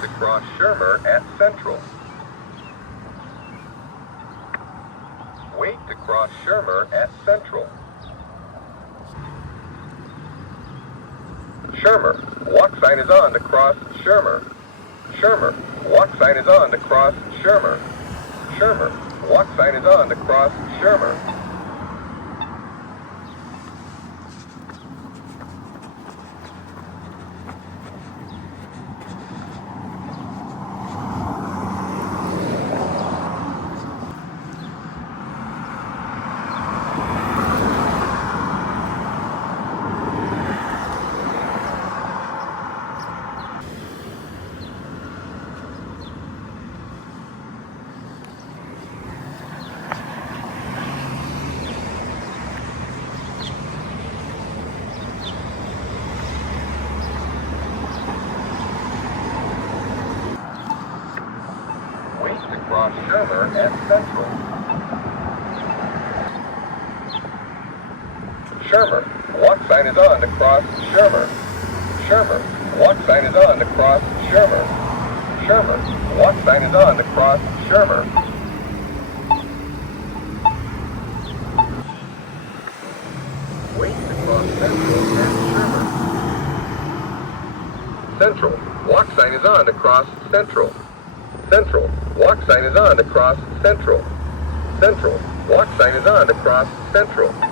to cross Shermer at Central. Wait to cross Shermer at Central. Shermer, walk sign is on to cross Shermer. Shermer, walk sign is on to cross Shermer. Shermer, walk sign is on to cross Shermer. Cross Shermer at Central. Shermer, walk sign is on to cross Shermer. Shermer, walk sign is on to cross Shermer. Shermer, walk sign is on to cross Shermer. Wait to cross Central at Shermer. Central, walk sign is on to cross Central. Central, walk sign is on to cross Central. Central, walk sign is on to cross Central.